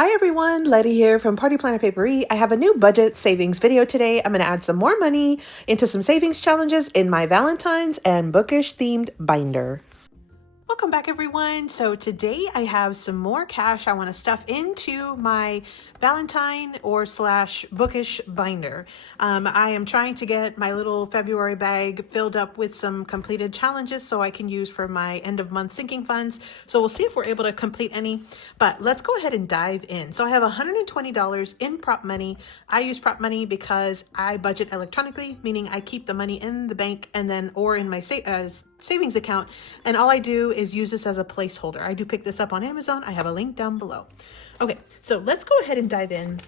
Hi everyone, Letty here from Party Planner Paperie. I have a new budget savings video today. I'm going to add some more money into some savings challenges in my Valentines and Bookish themed binder. Welcome back everyone. So today I have some more cash I want to stuff into my Valentine or / Bookish binder. I am trying to get my little February bag filled up with some completed challenges so I can use for my end of month sinking funds. So we'll see if we're able to complete any, but let's go ahead and dive in. So I have $120 in prop money. I use prop money because I budget electronically, meaning I keep the money in the bank and then or in my savings account, and all I do is use this as a placeholder. I do pick this up on Amazon. I have a link down below. Okay, so let's go ahead and dive in.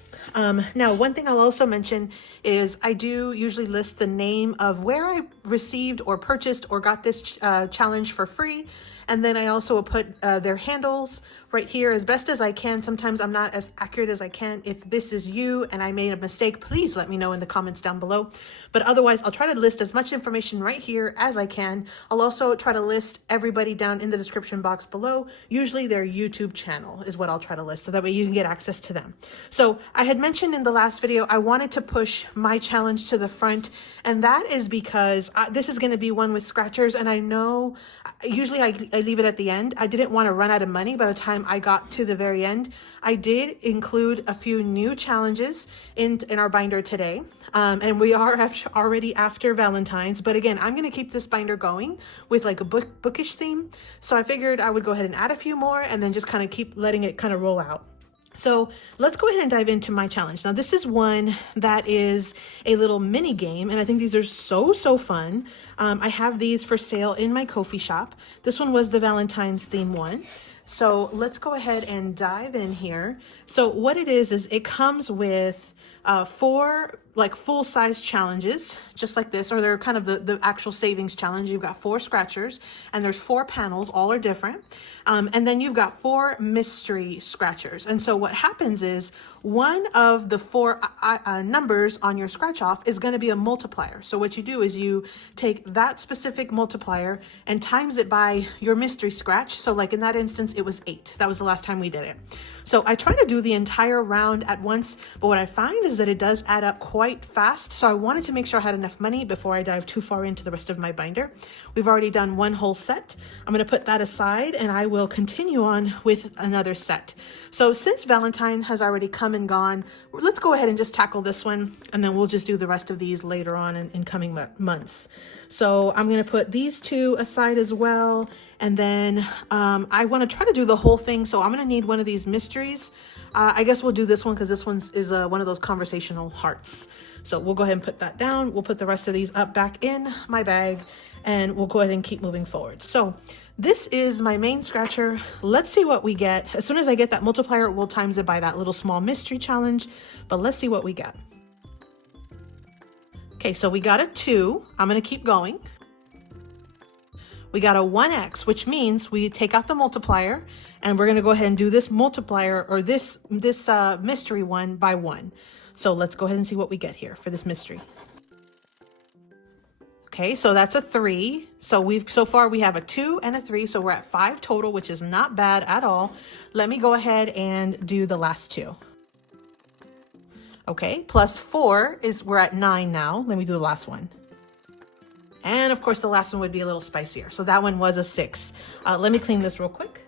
Now, one thing I'll also mention is I do usually list the name of where I received or purchased or got this challenge for free. And then I also will put their handles right here as best as I can. Sometimes I'm not as accurate as I can. If this is you and I made a mistake, please let me know in the comments down below. But otherwise, I'll try to list as much information right here as I can. I'll also try to list everybody down in the description box below. Usually their YouTube channel is what I'll try to list, so that way you can get access to them. So I had mentioned in the last video, I wanted to push my challenge to the front, and that is because this is going to be one with scratchers, and I know usually I leave it at the end. I didn't want to run out of money by the time I got to the very end. I did include a few new challenges in our binder today, and we are already after Valentine's, but again, I'm going to keep this binder going with like a bookish theme. So I figured I would go ahead and add a few more and then just kind of keep letting it kind of roll out. So let's go ahead and dive into my challenge. Now, this is one that is a little mini game, and I think these are so fun. I have these for sale in my Ko-fi shop. This one was the Valentine's theme one. So let's go ahead and dive in here. So what it is it comes with 4 like full-size challenges, just like this, or they're kind of the actual savings challenge. You've got 4 scratchers, and there's 4 panels, all are different. And then you've got 4 mystery scratchers. And so what happens is one of the 4 numbers on your scratch off is going to be a multiplier. So what you do is you take that specific multiplier and times it by your mystery scratch. So like in that instance, it was 8. That was the last time we did it. So I try to do the entire round at once, but what I find is that it does add up quite fast. So I wanted to make sure I had enough money before I dive too far into the rest of my binder. We've already done one whole set. I'm going to put that aside and I will continue on with another set. So since Valentine has already come and gone, let's go ahead and just tackle this one, and then we'll just do the rest of these later on in coming months. So I'm going to put these 2 aside as well. And then I want to try to do the whole thing. So I'm going to need one of these mysteries. I guess we'll do this one because this one is one of those conversational hearts. So we'll go ahead and put that down. We'll put the rest of these up back in my bag, and we'll go ahead and keep moving forward. So this is my main scratcher. Let's see what we get. As soon as I get that multiplier, we'll times it by that little small mystery challenge, but let's see what we get. Okay, so we got a 2. I'm going to keep going. We got a 1x, which means we take out the multiplier, and we're going to go ahead and do this multiplier, or this mystery one, by 1. So let's go ahead and see what we get here for this mystery. Okay, so that's a 3. So far we have a 2 and a 3, so we're at 5 total, which is not bad at all. Let me go ahead and do the last 2. Okay, plus 4 is, we're at 9 now. Let me do the last one. And of course, the last one would be a little spicier. So that one was a 6. Let me clean this real quick.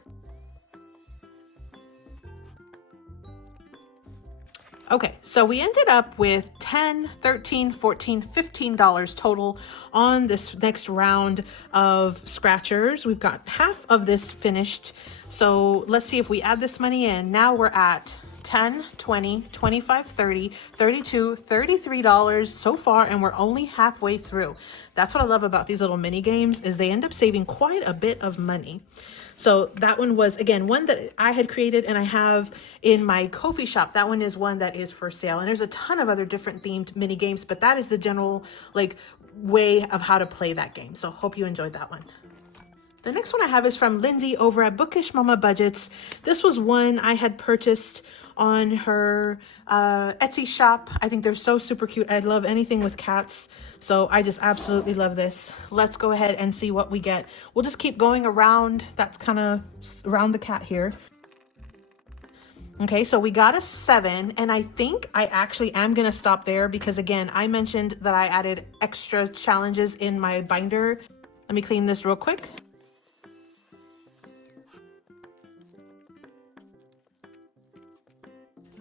Okay, so we ended up with $10, $13, $14, $15 total on this next round of scratchers. We've got half of this finished. So let's see if we add this money in. Now we're at $10, $20, $25, $30, $32, $33 so far, and we're only halfway through. That's what I love about these little mini games, is they end up saving quite a bit of money. So that one was, again, one that I had created and I have in my Ko-fi shop. That one is one that is for sale. And there's a ton of other different themed mini games, but that is the general like way of how to play that game. So hope you enjoyed that one. The next one I have is from Lindsay over at Bookish Mama Budgets. This was one I had purchased on her Etsy shop. I think they're so super cute. I love anything with cats, so I just absolutely love this. Let's go ahead and see what we get. We'll just keep going around. That's kind of around the cat here. Okay, so we got a 7, and I think I actually am gonna stop there because again, I mentioned that I added extra challenges in my binder. Let me clean this real quick.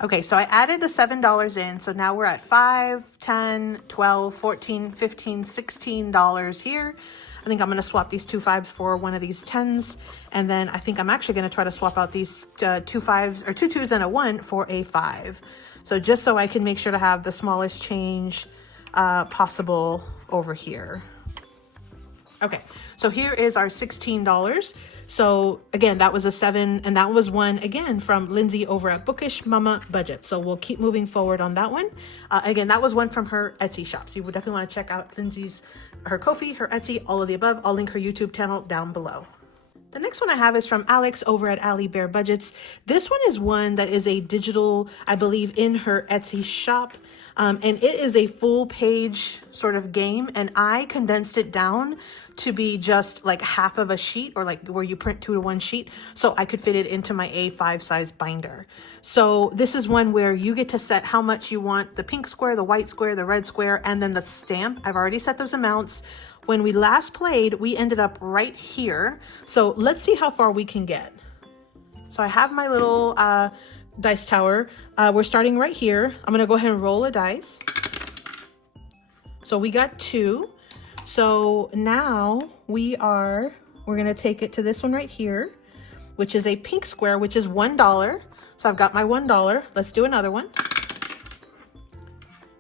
Okay, so I added the $7 in, so now we're at $5, $10, $12, $14, $15, $16 here. I think I'm gonna swap these 2 5s for one of these 10s, and then I think I'm actually gonna try to swap out these 2 5s or 2 2s and a 1 for a 5. So just so I can make sure to have the smallest change possible over here. Okay, so here is our $16. So again, that was a 7, and that was one again from Lindsay over at Bookish Mama Budget. So we'll keep moving forward on that one. Again, that was one from her Etsy shop. So you would definitely want to check out Lindsay's, her Ko-fi, her Etsy, all of the above. I'll link her YouTube channel down below. The next one I have is from Alex over at Alibear Budgets. This one is one that is a digital, I believe, in her Etsy shop. And it is a full page sort of game, and I condensed it down to be just like half of a sheet, or like where you print 2 to 1 sheet, so I could fit it into my A5 size binder. So this is one where you get to set how much you want the pink square, the white square, the red square, and then the stamp. I've already set those amounts. When we last played, we ended up right here. So let's see how far we can get. So I have my little dice tower. We're starting right here. I'm gonna go ahead and roll a dice. So we got 2. So now we're gonna take it to this one right here, which is a pink square, which is $1. So I've got my $1. Let's do another one.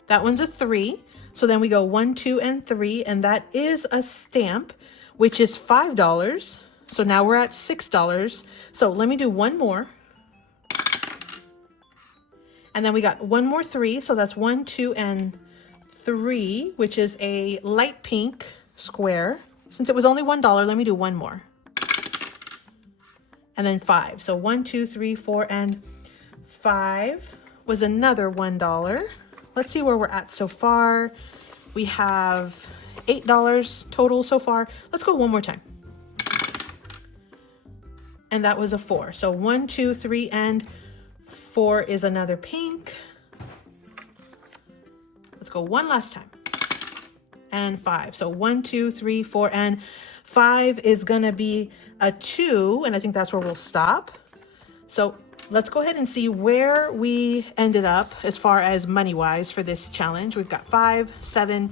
That one's a 3. So then we go 1, 2, and 3, and that is a stamp, which is $5. So now we're at $6. So let me do one more. And then we got one more 3. So that's 1, 2, and 3, which is a light pink square. Since it was only $1, let me do one more. And then 5. So 1, 2, 3, 4, and 5 was another $1. Let's see where we're at so far. We have $8 total so far. Let's go one more time. And that was a 4. So 1, 2, 3, and 4 is another pink. Let's go one last time. And 5. So 1, 2, 3, 4, and 5 is gonna be a 2, and I think that's where we'll stop. So let's go ahead and see where we ended up as far as money-wise for this challenge. We've got 5, 7,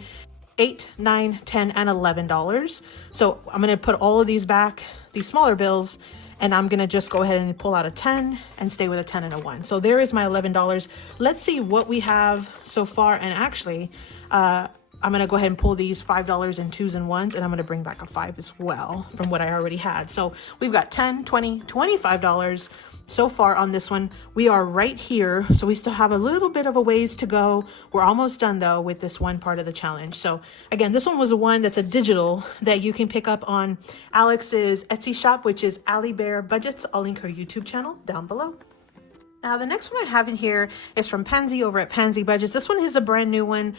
8, 9, 10, and $11. So I'm gonna put all of these back, these smaller bills, and I'm gonna just go ahead and pull out a 10 and stay with a 10 and a 1. So there is my $11. Let's see what we have so far. And actually, I'm gonna go ahead and pull these $5 in 2s and 1s, and I'm gonna bring back a 5 as well from what I already had. So we've got $10, $20, $25 so far on this one. We are right here, so we still have a little bit of a ways to go. We're almost done though with this one part of the challenge. So again, this one was a one that's a digital that you can pick up on Alex's Etsy shop, which is Alibear Budgets. I'll link her YouTube channel down below. Now, the next one I have in here is from Pansy over at PansyBudgets. This one is a brand new one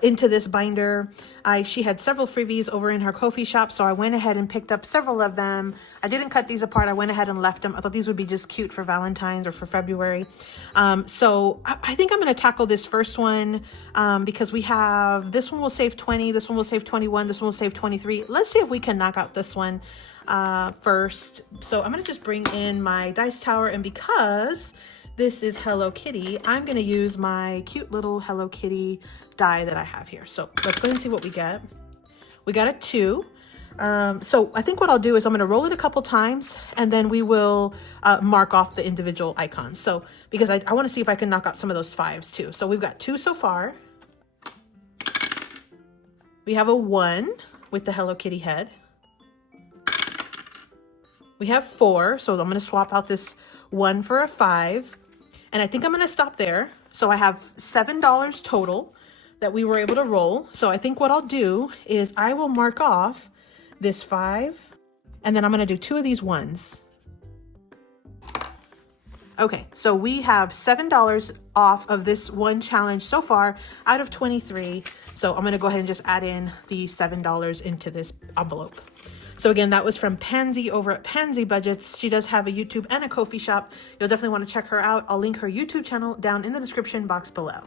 into this binder. She had several freebies over in her Ko-fi shop, so I went ahead and picked up several of them. I didn't cut these apart. I went ahead and left them. I thought these would be just cute for Valentine's or for February. So I think I'm going to tackle this first one because we have, this one will save 20, this one will save 21, this one will save 23. Let's see if we can knock out this one first. So I'm going to just bring in my dice tower, and because this is Hello Kitty, I'm going to use my cute little Hello Kitty die that I have here. So let's go ahead and see what we get. We got a 2. So I think what I'll do is I'm going to roll it a couple times, and then we will mark off the individual icons. So because I want to see if I can knock out some of those 5s too. So we've got 2 so far. We have a 1 with the Hello Kitty head. We have 4, so I'm going to swap out this 1 for a 5. And I think I'm going to stop there. So I have $7 total that we were able to roll. So I think what I'll do is I will mark off this 5, and then I'm going to do 2 of these 1s. Okay, so we have $7 off of this one challenge so far out of 23. So I'm going to go ahead and just add in the $7 into this envelope. So again, that was from Pansy over at Pansy Budgets. She does have a YouTube and a Ko-fi shop. You'll definitely want to check her out. I'll link her YouTube channel down in the description box below.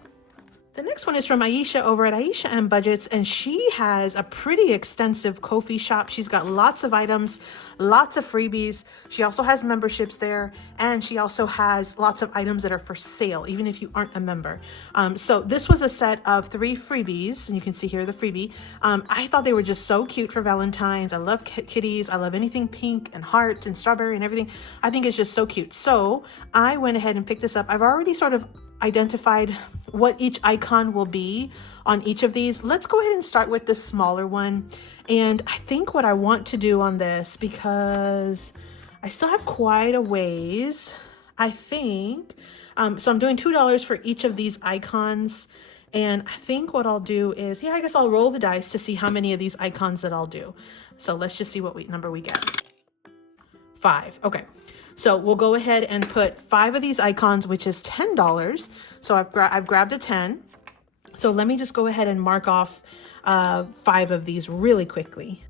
The next one is from Aisha over at Aisha M Budgets, and she has a pretty extensive Ko-fi shop. She's got lots of items, lots of freebies. She also has memberships there, and she also has lots of items that are for sale, even if you aren't a member. So this was a set of 3 freebies, and you can see here the freebie. I thought they were just so cute for Valentine's. I love kitties. I love anything pink and heart and strawberry and everything. I think it's just so cute. So I went ahead and picked this up. I've already sort of identified what each icon will be on each of these. Let's go ahead and start with the smaller one. And I think what I want to do on this, because I still have quite a ways, I think, so I'm doing $2 for each of these icons. And I think what I'll do is, I guess I'll roll the dice to see how many of these icons that I'll do. So let's just see what number we get. 5. Okay. So we'll go ahead and put 5 of these icons, which is $10. So I've grabbed a 10. So let me just go ahead and mark off 5 of these really quickly.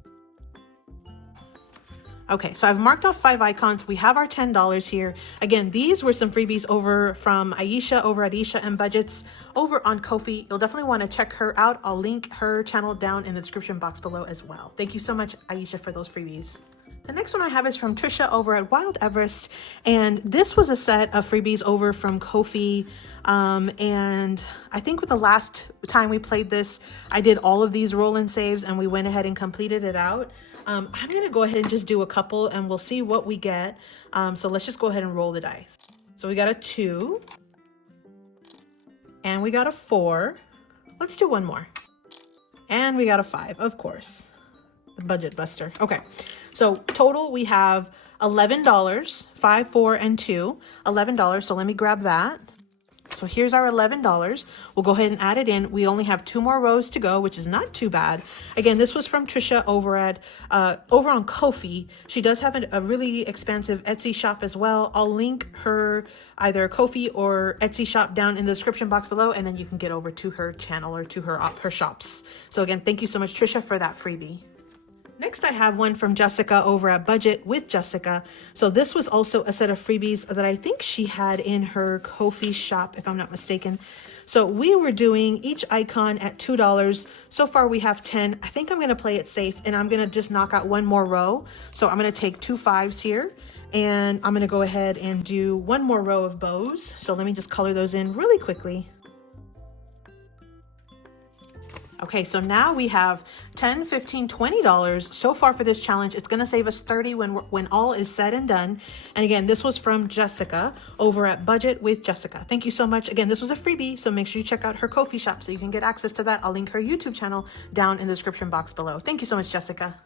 Okay, so I've marked off 5 icons. We have our $10 here. Again, these were some freebies over from Aisha over at Aisha M Budgets over on Ko-fi. You'll definitely want to check her out. I'll link her channel down in the description box below as well. Thank you so much, Aisha, for those freebies. The next one I have is from Trisha over at Wild Everest, and this was a set of freebies over from Ko-fi. And I think with the last time we played this, I did all of these roll and saves, and we went ahead and completed it out. I'm gonna go ahead and just do a couple, and we'll see what we get. So let's just go ahead and roll the dice. So we got a 2, and we got a 4. Let's do one more, and we got a 5, of course. The budget buster. Okay, so total we have $11, 5, 4, and 2, $11. So let me grab that. So here's our $11. We'll go ahead and add it in. We only have 2 more rows to go, which is not too bad. Again, this was from Trisha over at over on Ko-fi. She does have a really expansive Etsy shop as well. I'll link her either Ko-fi or Etsy shop down in the description box below, and then you can get over to her channel or to her shops. So again, thank you so much, Trisha, for that freebie. Next, I have one from Jessica over at Budget with Jessica. So this was also a set of freebies that I think she had in her Ko-fi shop, if I'm not mistaken. So we were doing each icon at $2. So far we have 10. I think I'm going to play it safe, and I'm going to just knock out one more row. So I'm going to take 2 5s here, and I'm going to go ahead and do one more row of bows. So let me just color those in really quickly. Okay, so now we have $10, $15, $20 so far for this challenge. It's going to save us $30 when all is said and done. And again, this was from Jessica over at Budget with Jessica. Thank you so much. Again, this was a freebie, so make sure you check out her Ko-fi shop so you can get access to that. I'll link her YouTube channel down in the description box below. Thank you so much, Jessica.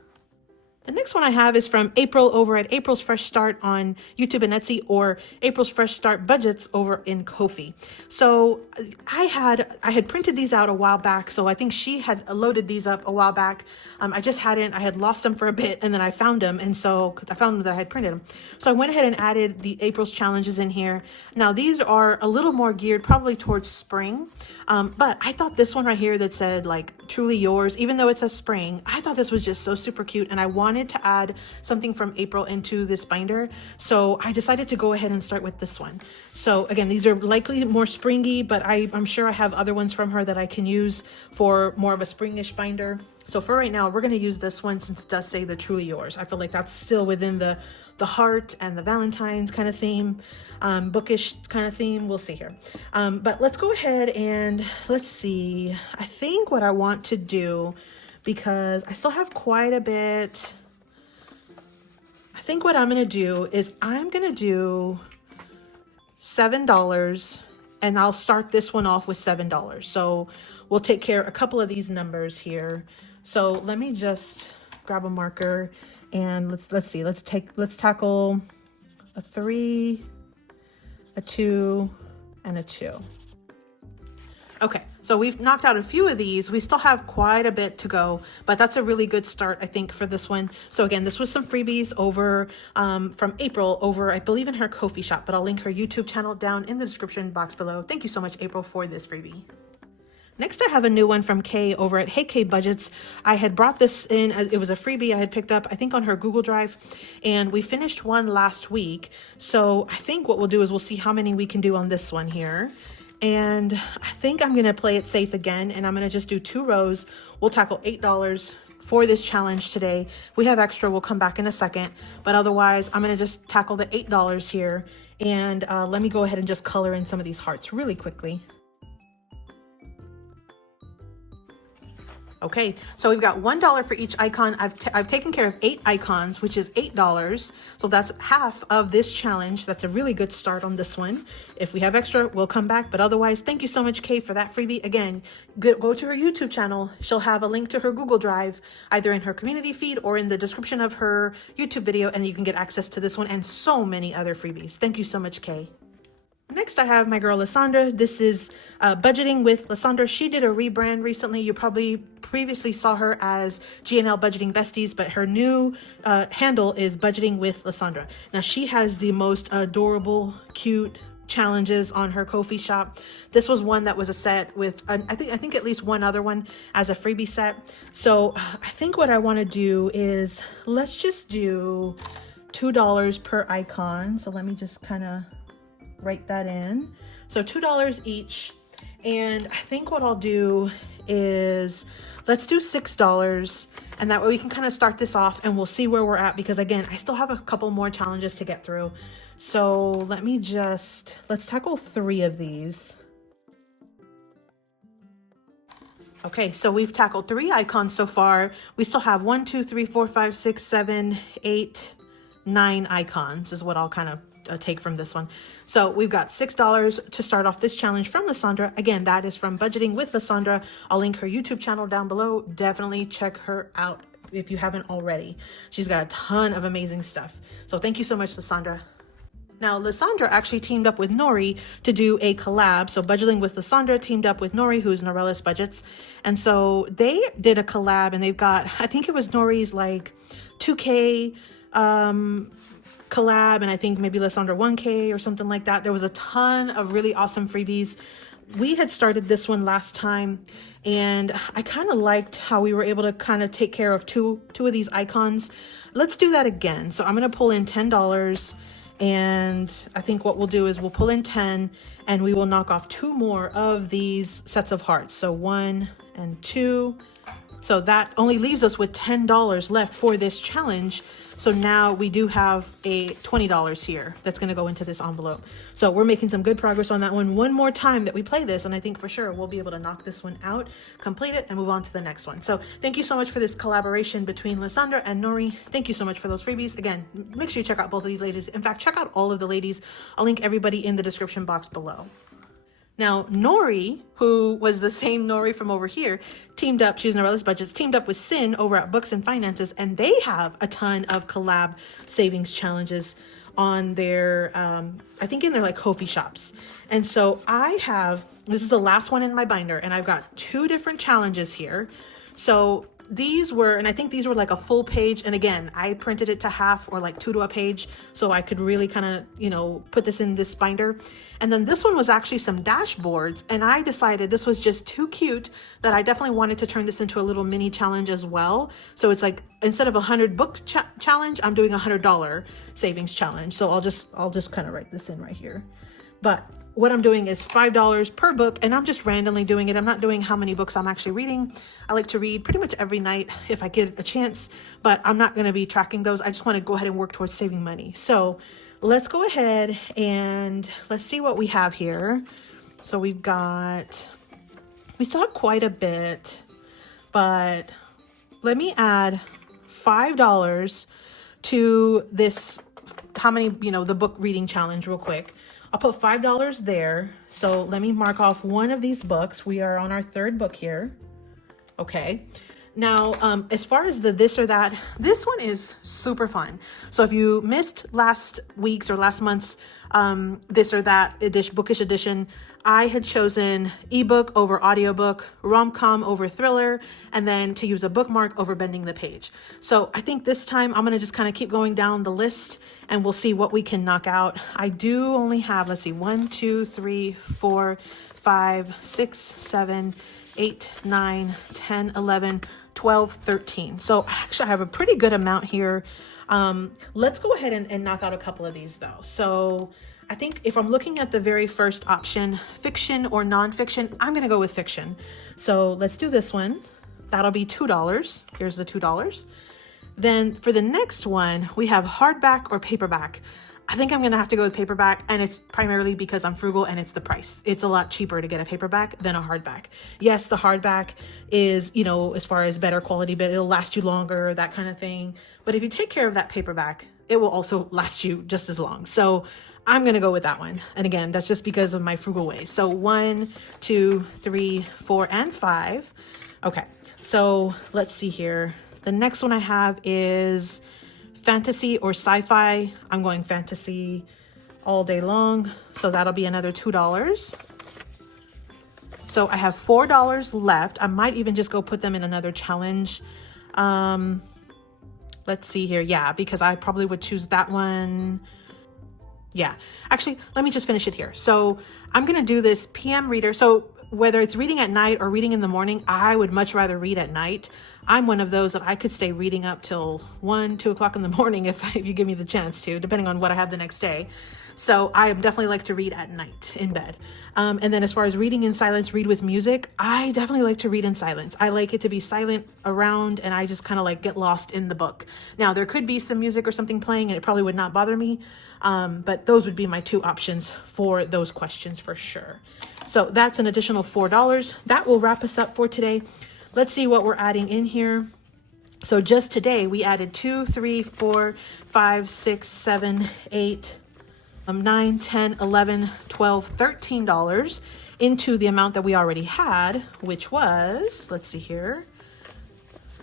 The next one I have is from April over at April's Fresh Start on YouTube and Etsy, or April's Fresh Start Budgets over in Ko-fi. So I had printed these out a while back, so I think she had loaded these up a while back. I just hadn't. I had lost them for a bit, and then I found them, and so because I found them that I had printed them, so I went ahead and added the April's challenges in here. Now these are a little more geared probably towards spring, but I thought this one right here that said like truly yours, even though it says spring, I thought this was just so super cute, and I wanted to add something from April into this binder, so I decided to go ahead and start with this one. So again, these are likely more springy, but I'm sure I have other ones from her that I can use for more of a springish binder. So for right now, we're going to use this one since it does say the truly yours. I feel like that's still within the heart and the Valentine's kind of theme, bookish kind of theme. We'll see here. But let's go ahead and let's see. I think what I want to do, because I still have quite a bit, I think what I'm going to do is I'm going to do $7, and I'll start this one off with $7. So we'll take care of a couple of these numbers here. So let me just grab a marker, and let's see. Let's tackle a 3, a 2, and a 2. Okay, so we've knocked out a few of these. We still have quite a bit to go, but that's a really good start, I think, for this one. So again, this was some freebies over from April over, I believe, in her Ko-fi shop, but I'll link her YouTube channel down in the description box below. Thank you so much, April, for this freebie. Next, I have a new one from Kay over at HeyKayBudgets. I had brought this in, it was a freebie I had picked up, I think on her Google Drive, and we finished one last week. So I think what we'll do is we'll see how many we can do on this one here. And I think I'm gonna play it safe again, and I'm gonna just do 2 rows. We'll tackle $8 for this challenge today. If we have extra, we'll come back in a second, but otherwise I'm gonna just tackle the $8 here. And let me go ahead and just color in some of these hearts really quickly. Okay, so we've got $1 for each icon. I've taken care of 8 icons, which is $8. So that's half of this challenge. That's a really good start on this one. If we have extra, we'll come back. But otherwise, thank you so much, Kay, for that freebie. Again, go to her YouTube channel. She'll have a link to her Google Drive, either in her community feed or in the description of her YouTube video, and you can get access to this one and so many other freebies. Thank you so much, Kay. Next, I have my girl Lisandra. This is Budgeting with Lisandra. She did a rebrand recently. You probably previously saw her as GNL Budgeting Besties, but her new handle is Budgeting with Lisandra. Now, she has the most adorable, cute challenges on her Ko-fi shop. This was one that was a set with, I think at least one other one as a freebie set. So I think what I want to do is, let's just do $2 per icon. So let me just kind of write that in. So $2 each. And I think what I'll do is, let's do $6. And that way we can kind of start this off and we'll see where we're at, because again, I still have a couple more challenges to get through. So let me just, let's tackle 3 of these. Okay, so we've tackled 3 icons so far. We still have 1, 2, 3, 4, 5, 6, 7, 8, 9 icons is what I'll kind of take from this one. So we've got $6 to start off this challenge from Lisandra. Again, that is from Budgeting with Lisandra. I'll link her YouTube channel down below. Definitely check her out if you haven't already. She's got a ton of amazing stuff. So thank you so much, Lisandra. Now, Lisandra actually teamed up with Nori to do a collab. So Budgeting with Lisandra teamed up with Nori, who's NorelisBudgets. And so they did a collab, and they've got, I think it was Nori's like 2K collab, and I think maybe Lisandra 1K or something like that. There was a ton of really awesome freebies. We had started this one last time, and I kind of liked how we were able to kind of take care of two of these icons. Let's do that again. So I'm going to pull in $10, and I think what we'll do is we'll pull in 10, and we will knock off 2 more of these sets of hearts. So 1 and 2. So that only leaves us with $10 left for this challenge. So now we do have a $20 here that's going to go into this envelope. So we're making some good progress on that one more time that we play this, and I think for sure we'll be able to knock this one out, complete it, and move on to the next one. So thank you so much for this collaboration between Lisandra and Nori. Thank you so much for those freebies. Again, make sure you check out both of these ladies. In fact, check out all of the ladies. I'll link everybody in the description box below. Now, Nori, who was the same Nori from over here, teamed up, she's NorelisBudgets, teamed up with Sin over at Books and Finances, and they have a ton of collab savings challenges on their, I think in their like Ko-fi shops. And so I have, this is the last one in my binder, and I've got 2 different challenges here. So these were, and I think these were like a full page. And again, I printed it to half, or like 2 to a page, so I could really kind of, you know, put this in this binder. And then this one was actually some dashboards, and I decided this was just too cute that I definitely wanted to turn this into a little mini challenge as well. So it's like, instead of 100 book challenge, I'm doing a $100 savings challenge. So I'll just kind of write this in right here. But what I'm doing is $5 per book, and I'm just randomly doing it. I'm not doing how many books I'm actually reading. I like to read pretty much every night if I get a chance, but I'm not going to be tracking those. I just want to go ahead and work towards saving money. So let's go ahead and let's see what we have here. So we still have quite a bit, but let me add $5 to this, how many, you know, the book reading challenge real quick. I'll put $5 there. So let me mark off one of these books. We are on our 3rd book here. Okay. Now, as far as the this or that, this one is super fun. So if you missed last week's or last month's this or that edition, bookish edition, I had chosen ebook over audiobook, rom-com over thriller, and then to use a bookmark over bending the page. So I think this time I'm going to just kind of keep going down the list, and we'll see what we can knock out. I do only have, let's see, 1, 2, 3, 4, 5, 6, 7, 8, 9, 10, 11, 12, 13. So actually I have a pretty good amount here. Let's go ahead and knock out a couple of these though. So I think if I'm looking at the very first option, fiction or nonfiction, I'm going to go with fiction. So let's do this one. That'll be $2. Here's the $2. Then for the next one, we have hardback or paperback. I think I'm going to have to go with paperback, and it's primarily because I'm frugal and it's the price. It's a lot cheaper to get a paperback than a hardback. Yes, the hardback is, you know, as far as better quality, but it'll last you longer, that kind of thing. But if you take care of that paperback, it will also last you just as long. So I'm going to go with that one. And again, that's just because of my frugal ways. So 1, 2, 3, 4, and 5. Okay. So let's see here. The next one I have is fantasy or sci-fi. I'm going fantasy all day long. So that'll be another $2. So I have $4 left. I might even just go put them in another challenge. Let's see here. Yeah, because I probably would choose that one. Yeah, actually, let me just finish it here. So I'm going to do this PM reader. So whether it's reading at night or reading in the morning, I would much rather read at night. I'm one of those that I could stay reading up till 1, 2 o'clock in the morning if you give me the chance to, depending on what I have the next day. So I definitely like to read at night in bed. And then as far as reading in silence, read with music, I definitely like to read in silence. I like it to be silent around, and I just kind of like get lost in the book. Now, there could be some music or something playing and it probably would not bother me. But those would be my 2 options for those questions for sure. So that's an additional $4. That will wrap us up for today. Let's see what we're adding in here. So just today we added 2, 3, 4, 5, 6, 7, 8, 9, 10, 11, 12, $13 into the amount that we already had, which was, let's see here,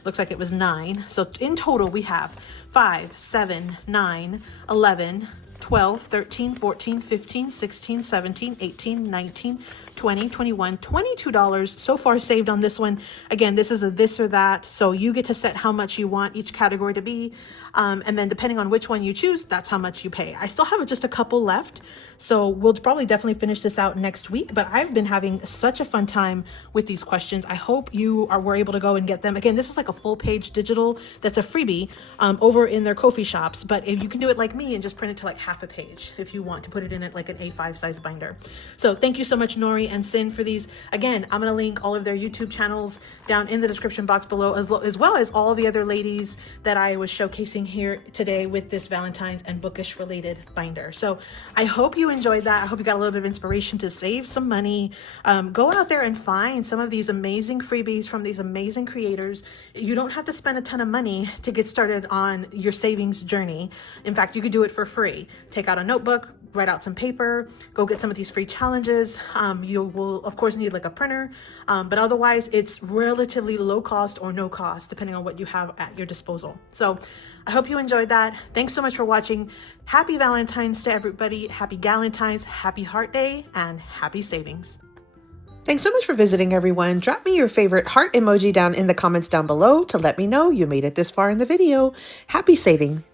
looks like it was 9. So in total we have 5, 7, 9, 11, 12, 13, 14, 15, 16, 17, 18, 19, 20, 21, $22 so far saved on this one. Again, this is a this or that, so you get to set how much you want each category to be. And then depending on which one you choose, that's how much you pay. I still have just a couple left, so we'll probably definitely finish this out next week, but I've been having such a fun time with these questions. I hope you were able to go and get them. Again, this is like a full page digital that's a freebie over in their Ko-fi shops, but if you can do it like me and just print it to like half a page if you want to put it in it like an A5 size binder. So thank you so much, Nori and Sin, for these. Again, I'm going to link all of their YouTube channels down in the description box below, as well as all the other ladies that I was showcasing here today with this Valentine's and bookish related binder. So I hope you enjoyed that. I hope you got a little bit of inspiration to save some money. Go out there and find some of these amazing freebies from these amazing creators. You don't have to spend a ton of money to get started on your savings journey. In fact, you could do it for free. Take out a notebook, write out some paper, go get some of these free challenges. You will of course need like a printer, but otherwise it's relatively low cost or no cost depending on what you have at your disposal. So I hope you enjoyed that. Thanks so much for watching. Happy Valentine's to everybody. Happy Galentine's, happy Heart Day, and happy savings. Thanks so much for visiting, everyone. Drop me your favorite heart emoji down in the comments down below to let me know you made it this far in the video. Happy saving.